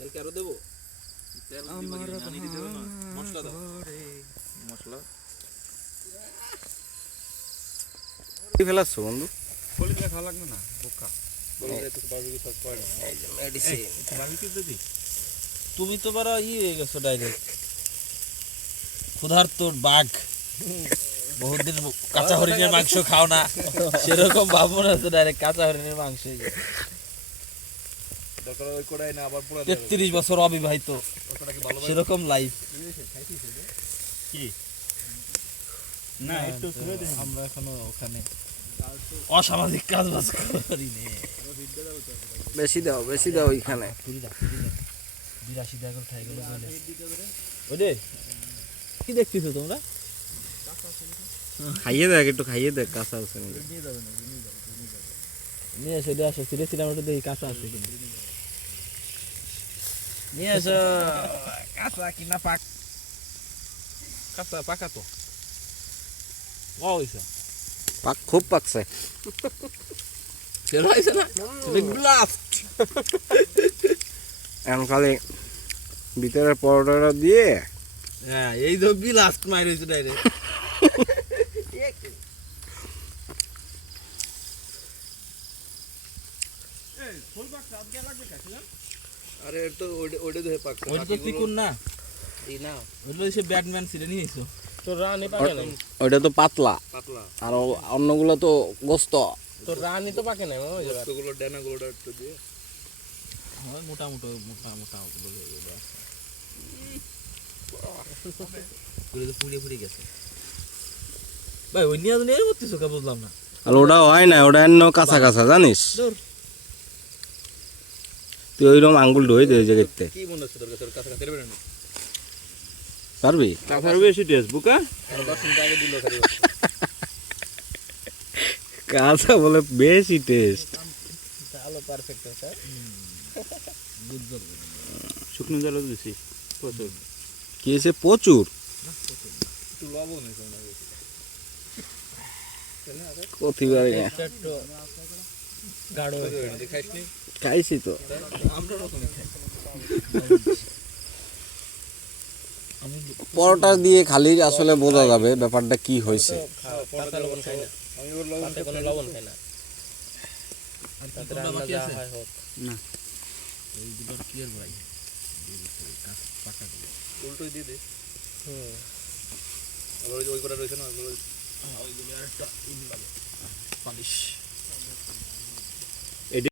তেল কি আরো দেবো? তেল দিবা কি জানি দিতে হবে না। মশলা দাও। মশলা কি ফেলাচ্ছ বন্ধু? পলিটা খাওয়া লাগবে না বোকা। তুমি তো বড় হয়ে গেছো ডাইরেক্ট ক্ষুধার্ত বাঘ। বহুদিন কাঁচা হরিণের মাংস খাও না, সেরকম ভাবো না তো ডাইরেক্ট কাঁচা হরিণের মাংস। 33 বছর অবিবাহিত, সেরকম লাইফ। না একটু ঘুরে দেখি। আমরা এখনো ওখানে অসামাজিক কাজ বাজ করি নে। বেশি দাও ওইখানে। 82 টাকা করে খাই গেল বলে। ওরে কি দেখতেছো তোমরা? খাইয়ে দেখ, একটু খাইয়ে দেখ, কাঁচা আছে নাকি। নিয়ে এসে দিয়ে আসো, ফিরে ছিলাম ওটা দেখি কাঁচা আছে কিনা। নিয়ে এসো কাঁচা কিনা পাক। কাঁচা পাকা তো হইছে, খুব পাকছে। বের হইছে না ব্লাস্ট। এখন খালি ভিতরের পরোটাটা দিয়ে হ্যাঁ এই তো ব্লাস্ট মার হইছে ডাইরেক্ট। আরে তো ওইটা ধরে পাকছে। ওই তো চিকুন না, এই না ওইটা সে ব্যাটম্যান ছিল নিয়ে এসো। তো রানী পাকে না। ওইটা তো পাতলা, পাতলা। আর অন্যগুলো তো গোস্ত। তো রানী তো পাকে না, ওই যে গুলো ডানা গুলো একটু দিয়ে। হ্যাঁ মোটা মোটা ওগুলো আছে। পুরো তো পুড়ে গেছে ভাই। ওই নিয়ে নিয়ে করতেছো কা বুঝলাম না। আর ওটা হয় না, ওটা এন্ন কাঁচা কাঁচা জানিস। তুই ওইরকম আঙ্গুল ঢোই দে জায়গাতে। কি মনে হচ্ছে তোর কাছে কাঁচা কাঁচা দেবে না? পারবি? কাঁচার বেশি টেস্ট বুকা। 10 মিনিট আগে দিল খালি। কাঁচা বলে বেশি টেস্ট। ভালো পারফেক্ট স্যার। Good job. শুকনো জল দিছি প্রচুর। কি হয়েছে? প্রচুর একটু লবণ হয়েছে না বেশি। প্রতিবারই না। একটু গাঢ় হয়ে গেছে। খাইছনি? খাইছি তো। আমরা রকমই খাই। পরোটা দিয়ে খালি আসলে বোঝা যাবে ব্যাপারটা কি হয়েছে। কাঁচা লবণ খাই না। আমি ওর লবণ খাই, কোনো লবণ খাই না। আর তাতে রান্না যা হয় হোক না। এই দুটোর কি আর ভাই পাকা গুলো উল্টো দিয়ে দে। আবার ওই করে রয়েছে না, ওইগুলো আর একটা পালিশ।